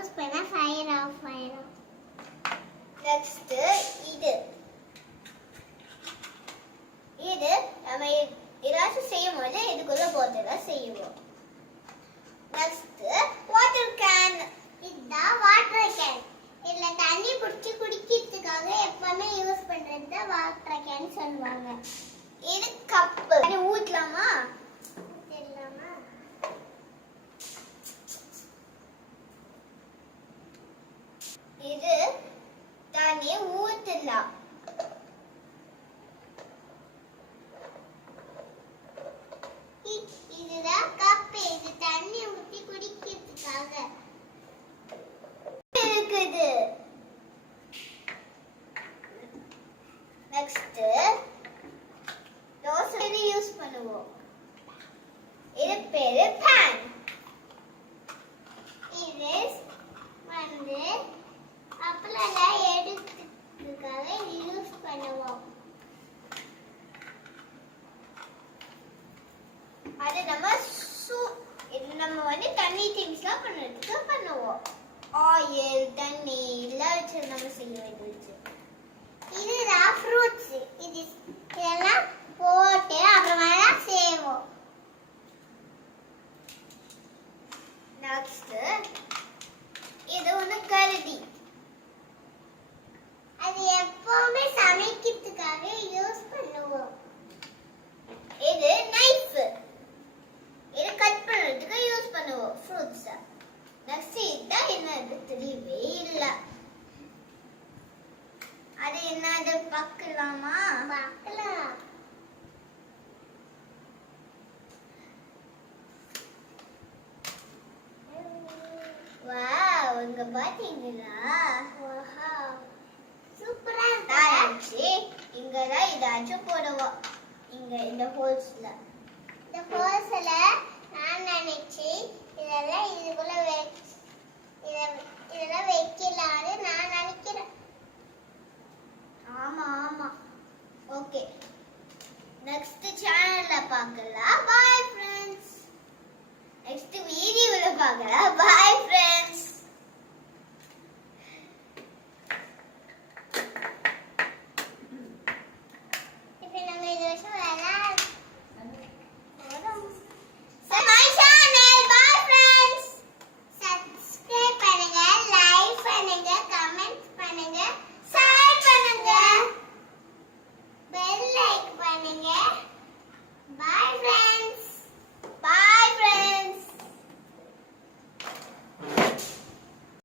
Use பண்ண fire of ஆயிடும். Next இது நம்ம ஏதாச்சும் செய்யும்போது இதுக்குள்ள போட்டு தான் செய்வோம். Next water can. இதுதான் வாட்டர் கேன். இதுல தண்ணி புடிச்சு குடிக்கிறதுக்காக எப்பவுமே யூஸ் பண்றது தான் வாட்டர் கேன் சொல்லுவாங்க. இது கப்பு. அது ஊத்தலாமா? தெரியலாமா? இது தண்ணி ஊத்தலாம். இதுதான் கப். இது தண்ணி ஊத்தி குடிக்கிறதுக்காக இருக்குது. நெக்ஸ்ட் தோசை யூஸ் பண்ணுவோம். இது பேரு pan. இது வந்து அப்பளம் எடுக்கிறதுக்காக யூஸ் பண்ணுவோம். அது நம்ம வந்து தண்ணி திங்ஸ்லாம் பண்ணுறதுக்கு பண்ணுவோம். ஆயில் தண்ணி எல்லாம் வச்சு நம்ம செய்ய வேண்டியது. இதுதான் ஃப்ரூட்ஸ். இதெல்லாம் போட்டு அப்புறமா செய்வோம். நெக்ஸ்ட் இது ஒன்று கருதி. அது எப்பவுமே சமைக்கிறதுக்காக யூஸ் பண்ணுவோம். இது நைஃப். இது கட் பண்ணுறதுக்கு யூஸ் பண்ணுவோம் ஃப்ரூட்ஸ். நெக்ஸ்ட் இதுதான் என்னது தெரியவே இல்லை. அது என்னது பார்க்கலாமா? பார்க்கலாம். வாவ், இங்க பாத்தீங்களா? வாவ், சூப்பரா இருக்கு. இங்கதான் இதாச்சும் போடுவோம். இங்க இந்த ஹோல்ஸ்ல இந்த ஹோல்ஸ்ல நான் நினைச்சு